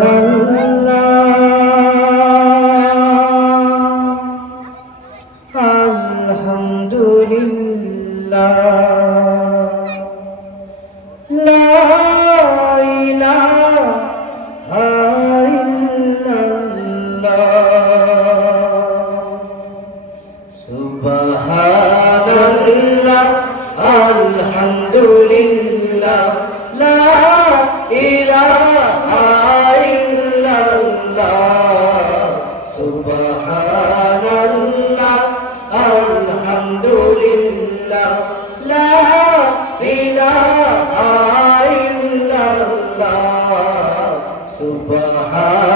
সুবহানাল্লাহ আলহামদুলিল্লাহ লা ইলাহা ইল্লাল্লাহ সুবহানাল্লাহ আলহামদুলিল্লাহ লা ইলাহা ইল্লাল্লাহ সুবহানাল্লাহ আলহামদুলিল্লাহ লা ইলাহা ইল্লাল্লাহ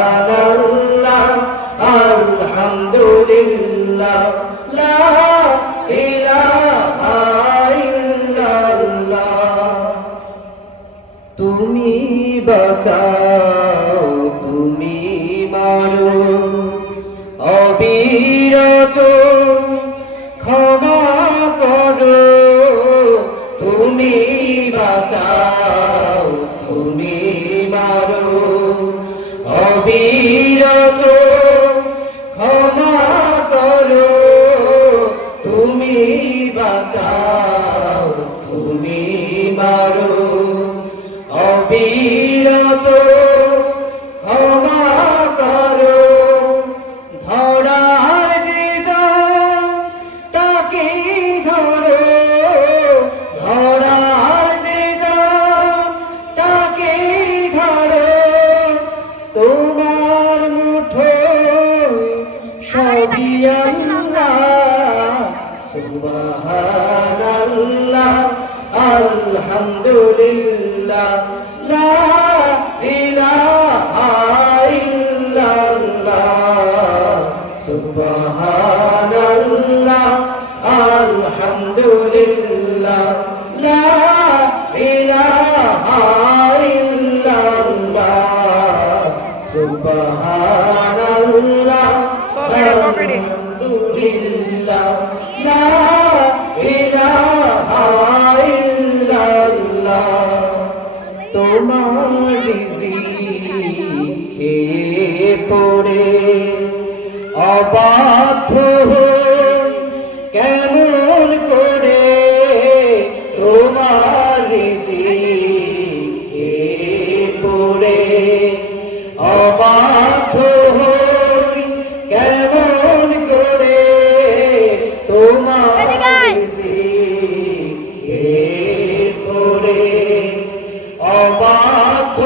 সুবহানাল্লাহ আলহামদুলিল্লাহ লা ইলাহা ইল্লাল্লাহ তুমি বাঁচাও তুমি মারো অবিরত ক্ষমা করো তুমি বাঁচাও তুমি মারো অবিরত ক্ষমা করো তুমি বাঁচাও তুমি মারো অবিরত ক্ষমা করো ধরার যে যাও তাকে ধরো ধরার যে যাও তাকে ধরো তোমার মুঠোয় সবই আল্লাহ সুবহানাল্লাহ আলহামদুলিল্লাহ লা ইলাহা ইল্লাল্লাহ সুবহানাল্লাহ আলহামদুলিল্লাহ লা ইলাহা ইল্লাল্লাহ সুবহানাল্লাহ আলহামদুলিল্লাহ লা ইলাহা তোমার রিজিক খেয়ে পড়ে অবাধ্য কেমন করে তোমার রিজিক খেয়ে পড়ে অবাধ্য কেমন করে তোমার রিজিক খেয়ে পড়ে অবাধ্য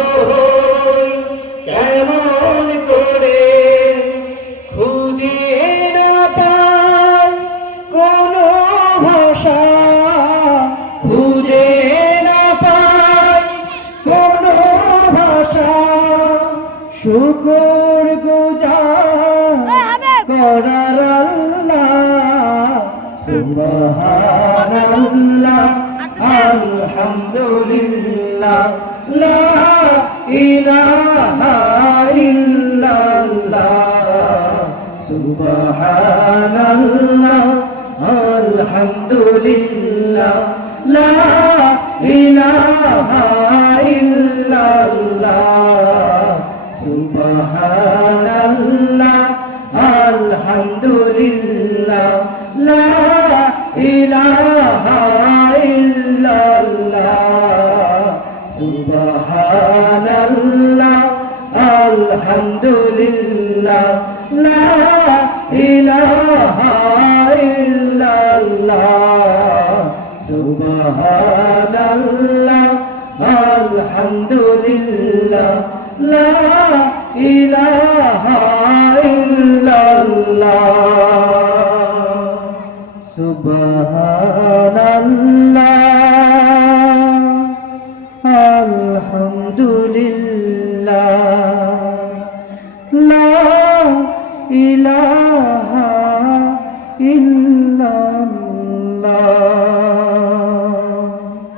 কেমন করে খুঁজে না পাই কোনো ভাষা খুঁজে না পাই কোনো ভাষা শুকর গুজার করার আল্লাহ সুবহানাল্লাহ আলহামদুলিল্লাহ লা ইলাহা ইল্লাল্লাহ সুবহানাল্লাহ আলহামদুলিল্লাহ লা ইলাহা ইল্লাল্লাহ সুবহানাল্লাহ আলহামদুলিল্লাহ লা ইলাহা সুবহানাল্লাহ আলহামদুলিল্লাহ লা ইলাহা ইল্লাল্লাহ সুবহানাল্লাহ আলহামদুলিল্লাহ লা ইলাহা ইল্লাল্লাহ সুবহানাল্লাহ আলহামদুলিল্লাহ লা ইলাহা ইল্লাল্লাহ।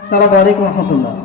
আসসালামু আলাইকুম ওয়া রাহমাতুল্লাহ।